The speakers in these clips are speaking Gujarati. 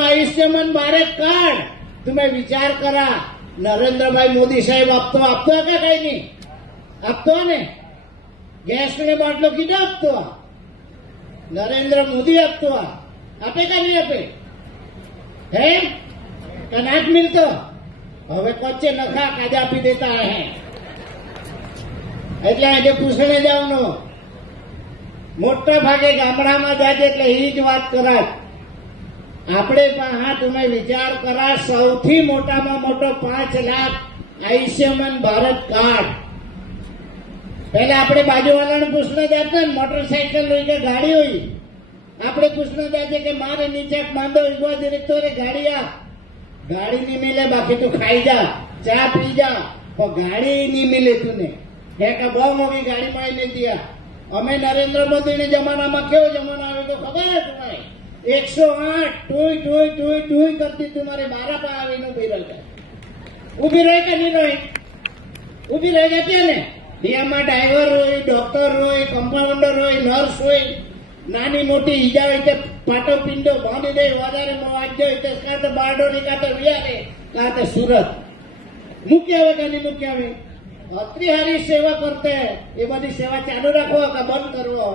આયુષ્યમાન ભારત કાર્ડ તમે વિચાર કરા, નરેન્દ્રભાઈ મોદી સાહેબ આપતો આપતો કે કઈ નહીં? આપતો ને? ગેસ ને બાટલો કીધો આપતો? નરેન્દ્ર મોદી આપતો? આપે કે નહીં આપે? હે? કે મિલતો? હવે કચ્ચે નખા કાજા આપી દેતા હે. એટલે આજે પૂછણે જવાનું. મોટા ભાગે ગામડામાં જાય એટલે એ જ વાત કરાય. આપણે પણ હા તમે વિચાર કરા, સૌથી મોટામાં મોટો પાંચ લાખ આયુષ્યમાન ભારત કાર્ડ. પહેલા આપણે બાજુવાળાને પૂછને જાત ને મોટરસાયકલ હોય કે ગાડી હોય. આપણે પૂછને જાતે કે મારે નીચે માંદો ઈગવા ડિરેક્ટરે ગાડી આ. ગાડી નહીં મિલે બાકી તું ખાઈ જા, ચા પી જા. પણ ગાડી નહીં મિલે તુને. હે કે બહુ મોટી ગાડી મળી નહીં દિયા અમે નરેન્દ્ર મોદીના જમાનામાં કેવો જમાનો આવ્યો તો ખબર જ તમારે? એકસો આઠ, ટોય ટોય ટોય ટોય કરતી તું મારે બારા પા આવીને ઊભી રહે ઊભી રહે કે નહીં રહી ઊભી રહી જતી ને એમાં ડ્રાઈવર હોય, ડોક્ટર હોય કમ્પાઉન્ડર હોય નર્સ હોય, નાની મોટી ઈજા હોય તો પાટો પિંડો બાંધી દે, વધારે વાંચ્યો હોય તો કાં તો બારડોલી, કાં તો વિયારે કાં તો સુરત. મૂકી આવે કે નહીં મૂકી આવે? અત્રી હારી સેવા કરતે, એ બધી સેવા ચાલુ રાખો કે બંધ કરવો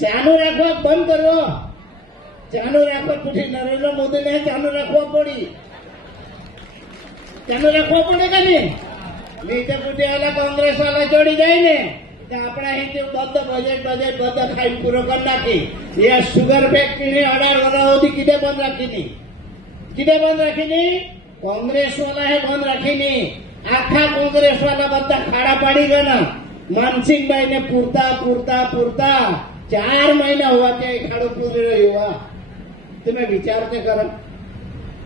ચાલુ રાખવા બંધ કરો? ચાલુ રાખવા પછી નરેન્દ્ર મોદીને ચાલુ રાખવા પડી? ચાલુ રાખવા પડે કે નહીં? નહીં તો પછી આલા, કોંગ્રેસ વાળા ચોડી જાય ને. તો આપણા અહીંથી બધો બજેટ બજેટ બધો ખાઈ પૂરો કરી નાખી. એ સુગર ફેક્ટરી અઢાર વર્ષ સુધી કીધે બંધ રાખીની કીધે બંધ રાખીની કોંગ્રેસ વાળા હે, બંધ રાખીની આખા કોંગ્રેસ વાળા બધા ખાડા પાડી ગયા માનસિંહભાઈ ને પૂરતા પૂરતા પૂરતા. ચાર મહિના હોવા ત્યાં એ ખાડો પૂરી રહ્યો તમે વિચાર તે કરો